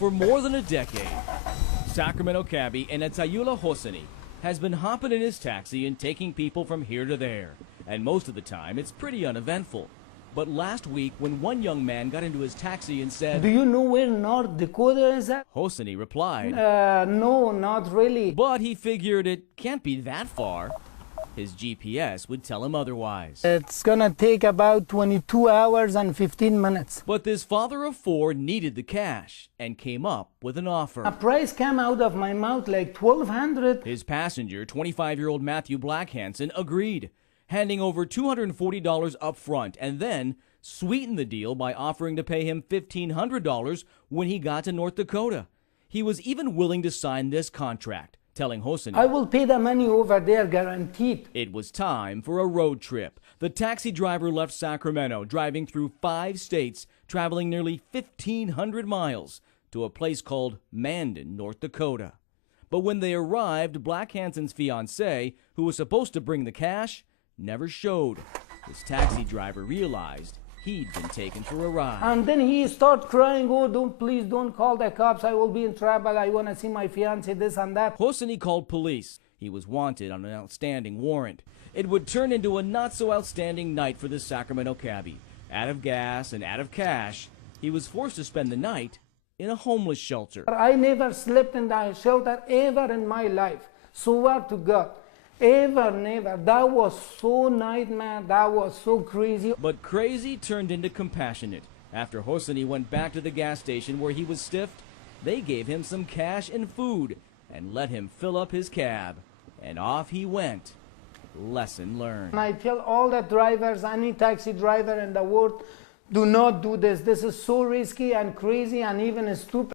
For more than a decade, Sacramento cabbie Enetayula Hosseini has been hopping in his taxi and taking people from here to there. And most of the time, it's pretty uneventful. But last week, when one young man got into his taxi and said, "Do you know where North Dakota is at?" Hosseini replied, No, not really. but he figured it can't be that far. His GPS would tell him otherwise. It's gonna take about 22 hours and 15 minutes. But this father of four needed the cash and came up with an offer. A price came out of my mouth like $1,200. His passenger, 25-year-old Matthew Blackhansen, agreed, handing over $240 up front and then sweetened the deal by offering to pay him $1,500 when he got to North Dakota. He was even willing to sign this contract, telling Hosseini, I will pay the money over there, guaranteed. it was time for a road trip. The taxi driver left Sacramento, driving through 5 states, traveling nearly 1,500 miles to a place called Mandan, North Dakota. But when they arrived, Blackhansen's fiancée, who was supposed to bring the cash, never showed. This taxi driver realized he'd been taken for a ride. And then he started crying, "Oh, please don't call the cops. I will be in trouble. I want to see my fiancé, this and that." Hosseini called police. He was wanted on an outstanding warrant. It would turn into a not-so-outstanding night for the Sacramento cabbie. Out of gas and out of cash, he was forced to spend the night in a homeless shelter. I never slept in the shelter ever in my life. Swear to God. Ever, never. That was so nightmare. That was so crazy. But crazy turned into compassionate. After Hosseini went back to the gas station where he was stiffed, they gave him some cash and food and let him fill up his cab. And off he went. Lesson learned. And I tell all the drivers, any taxi driver in the world, do not do this. This is so risky and crazy and even stupid.